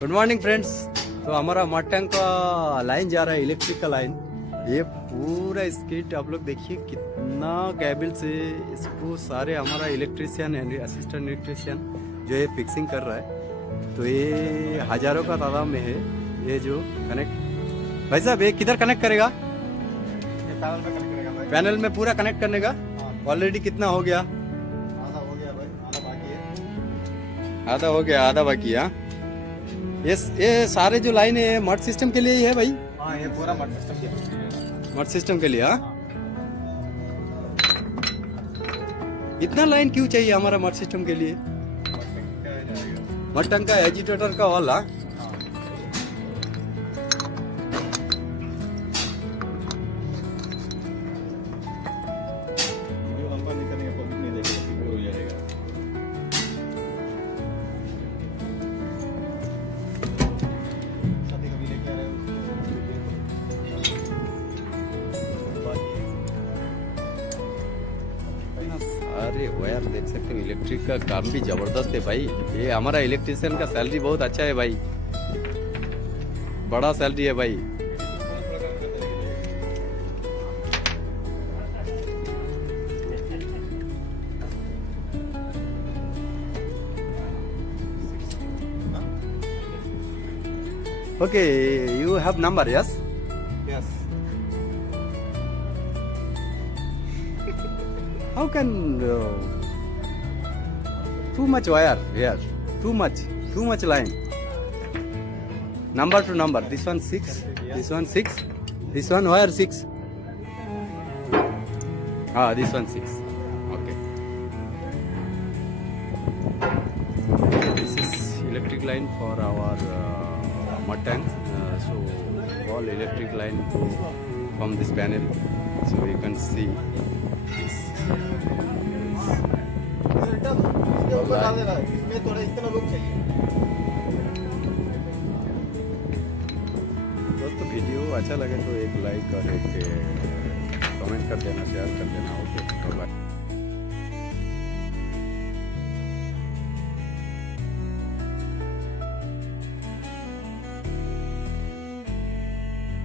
Good morning friends. तो हमारा mud tank का लाइन जा रहा है, इलेक्ट्रिक का लाइन। ये पूरा स्किट आप लोग देखिए कितना केबल से इसको सारे हमारा इलेक्ट्रिशियन असिस्टेंट इलेक्ट्रिशियन जो है फिक्सिंग कर रहा है। तो ये हजारों का तादाद में है ये जो कनेक्ट। भाई साहब ये किधर कनेक्ट करेगा? पैनल में कनेक्ट करेगा भाई। पैनल में पूरा कनेक्ट करने का ऑलरेडी कितना हो गया? आधा हो गया भाई, आधा बाकी है। आधा हो गया, आधा बाकी है। ये सारे जो लाइन है मड सिस्टम के लिए ही है भाई। हाँ, ये पूरा मड सिस्टम के मड सिस्टम के लिए। हाँ, इतना लाइन क्यों चाहिए हमारा मड सिस्टम के लिए? मड टैंक का एजिटेटर का वाला। लंबा नहीं करेंगे, पब्लिक नहीं देखेगा, फिर हो जाएगा। कभी लेके आ रहे अरे वायर देख सकते हो, इलेक्ट्रिक का काम भी जबरदस्त है भाई। ये हमारा इलेक्ट्रिशियन का सैलरी बहुत अच्छा है भाई, बड़ा सैलरी है भाई। Okay, you have number? Yes. Yes. How can too much wire here? Too much line. Number to number. This one 6. This one 6. This one wire 6. This one 6. Okay. This is electric line for our mud tank. So all electric line go from this panel. So you can see this. इसके ऊपर डाल देना, इसमें थोड़ा इतना लोग चाहिए। दोस्तों वीडियो अच्छा लगे तो एक लाइक और एक कमेंट कर देना, शेयर कर देना। Okay, bye.